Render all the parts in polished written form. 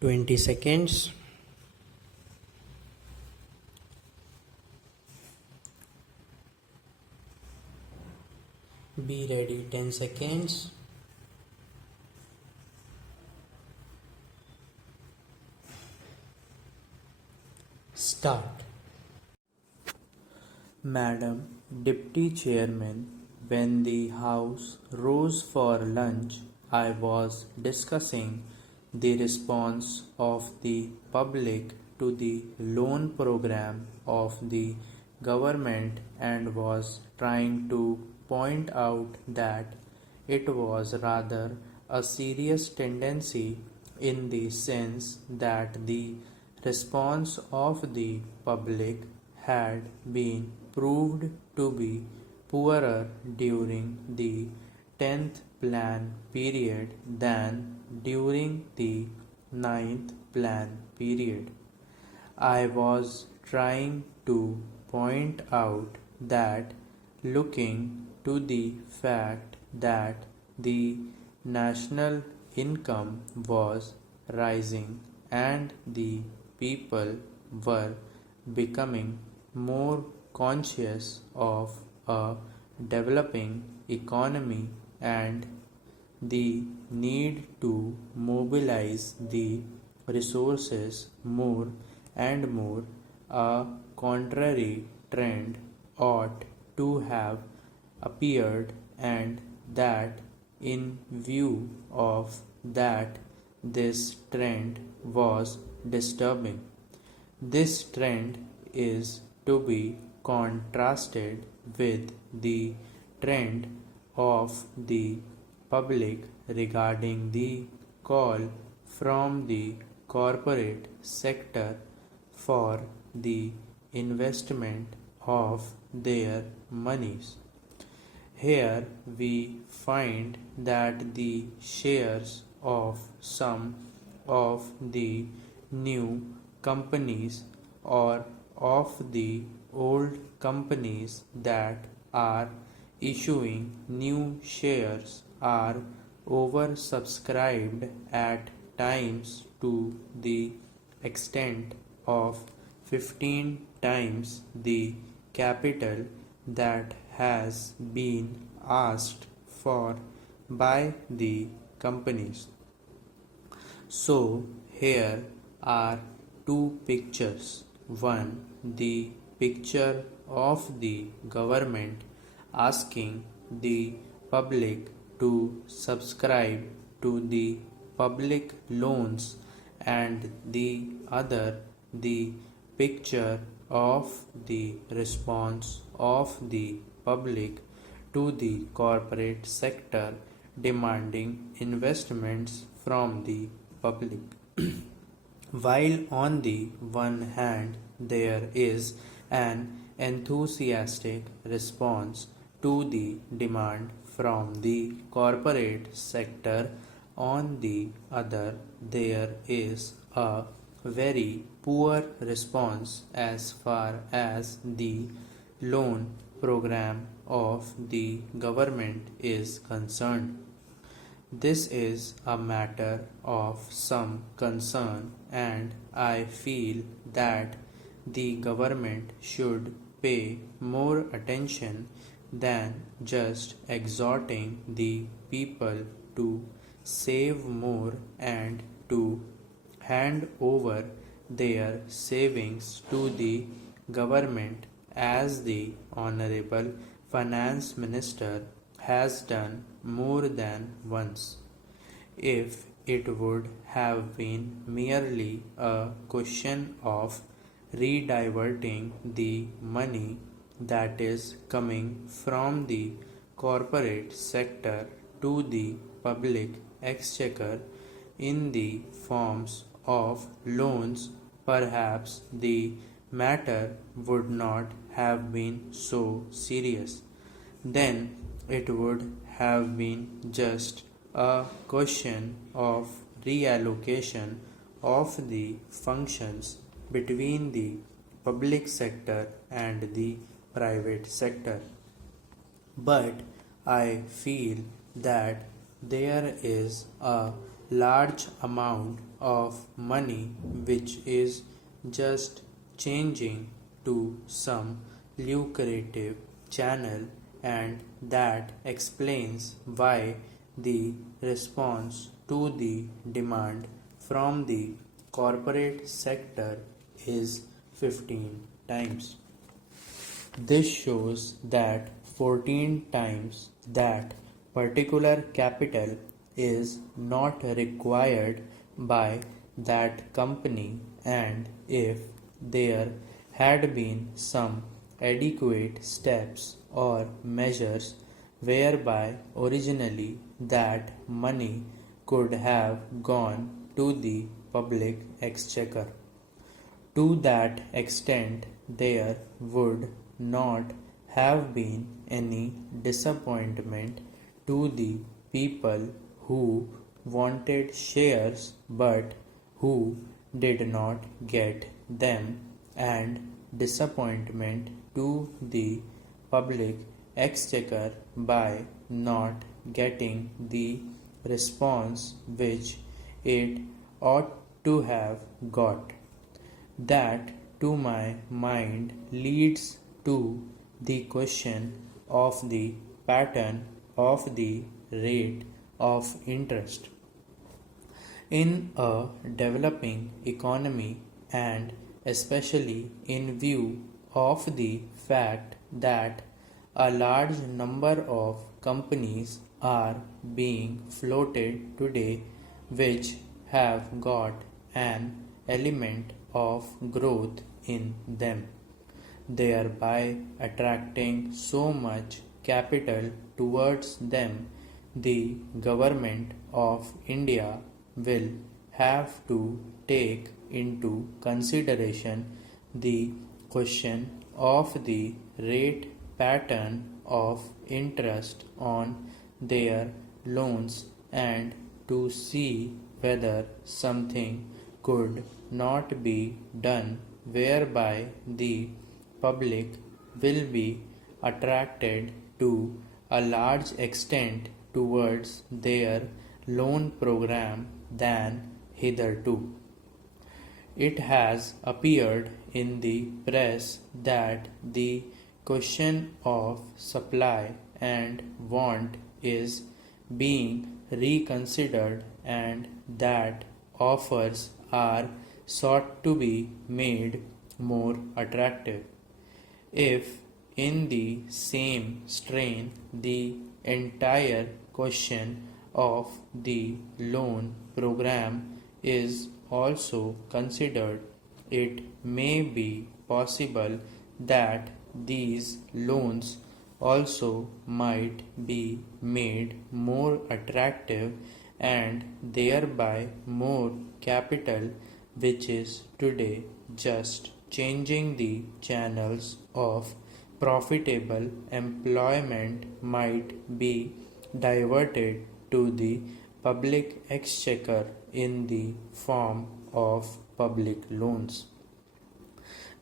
20 seconds. Be ready. 10 seconds. Start. Madam Deputy Chairman, when the House rose for lunch, I was discussing the response of the public to the loan program of the government and was trying to point out that it was rather a serious tendency in the sense that the response of the public had been proved to be poorer during the 10th plan period than during the 9th plan period. I was trying to point out that looking to the fact that the national income was rising and the people were becoming more conscious of a developing economy and the need to mobilize the resources more and more, a contrary trend ought to have appeared, and that in view of that this trend was disturbing. This trend is to be contrasted with the trend of the public regarding the call from the corporate sector for the investment of their monies. Here we find that the shares of some of the new companies or of the old companies that are issuing new shares are oversubscribed at times to the extent of 15 times the capital that has been asked for by the companies. So here are two pictures. One, the picture of the government asking the public to subscribe to the public loans, and the other, the picture of the response of the public to the corporate sector demanding investments from the public. While on the one hand there is an enthusiastic response to the demand from the corporate sector, on the other there is a very poor response as far as the loan program of the government is concerned. This is a matter of some concern, and I feel that the government should pay more attention than just exhorting the people to save more and to hand over their savings to the government, as the Honorable Finance Minister has done more than once. If it would have been merely a question of rediverting the money that is coming from the corporate sector to the public exchequer in the forms of loans, perhaps the matter would not have been so serious. Then it would have been just a question of reallocation of the functions between the public sector and the private sector. But I feel that there is a large amount of money which is just changing to some lucrative channel, and that explains why the response to the demand from the corporate sector is 15 times. This shows that 14 times that particular capital is not required by that company, and if there had been some adequate steps or measures whereby originally that money could have gone to the public exchequer. To that extent, there would not have been any disappointment to the people who wanted shares but who did not get them, and disappointment to the public exchequer by not getting the response which it ought to have got. That, to my mind, leads to the question of the pattern of the rate of interest. In a developing economy, and especially in view of the fact that a large number of companies are being floated today which have got an element of growth in them, thereby attracting so much capital towards them, the Government of India will have to take into consideration the question of the rate pattern of interest on their loans, and to see whether something could not be done whereby the public will be attracted to a large extent towards their loan program than hitherto. It has appeared in the press that the question of supply and want is being reconsidered, and that offers are sought to be made more attractive. If in the same strain the entire question of the loan program is also considered, it may be possible that these loans also might be made more attractive, and thereby more capital which is today just changing the channels of profitable employment might be diverted to the public exchequer in the form of public loans.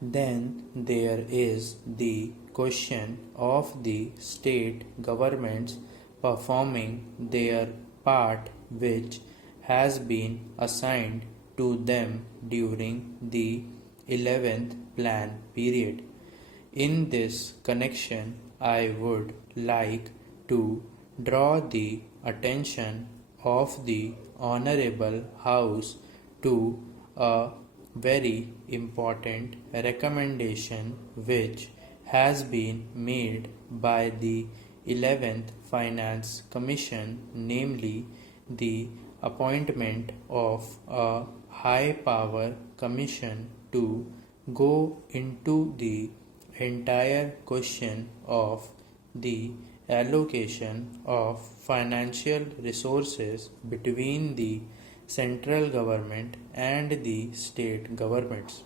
Then there is the question of the state governments performing their part which has been assigned to them during the 11th plan period. In this connection, I would like to draw the attention of the Honorable House to a very important recommendation which has been made by the 11th Finance Commission, namely the appointment of a high power commission to go into the entire question of the allocation of financial resources between the central government and the state governments.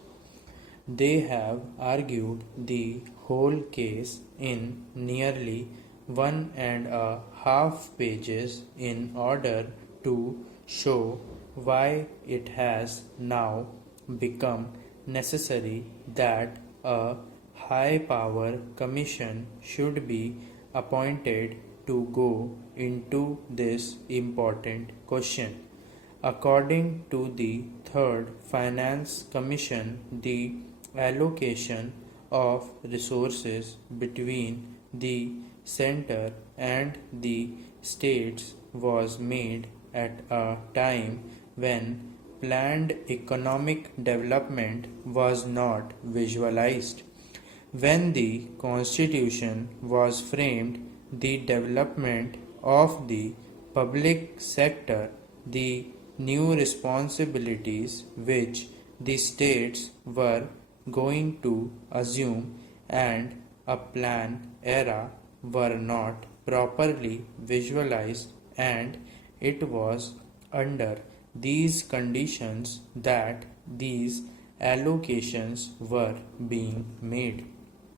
They have argued the whole case in nearly 1.5 pages in order to show why it has now become necessary that a high power commission should be appointed to go into this important question. According to the Third Finance Commission, the allocation of resources between the center and the states was made at a time when planned economic development was not visualized. When the Constitution was framed, the development of the public sector, the new responsibilities which the states were going to assume, and a plan era were not properly visualized, and it was under these conditions that these allocations were being made.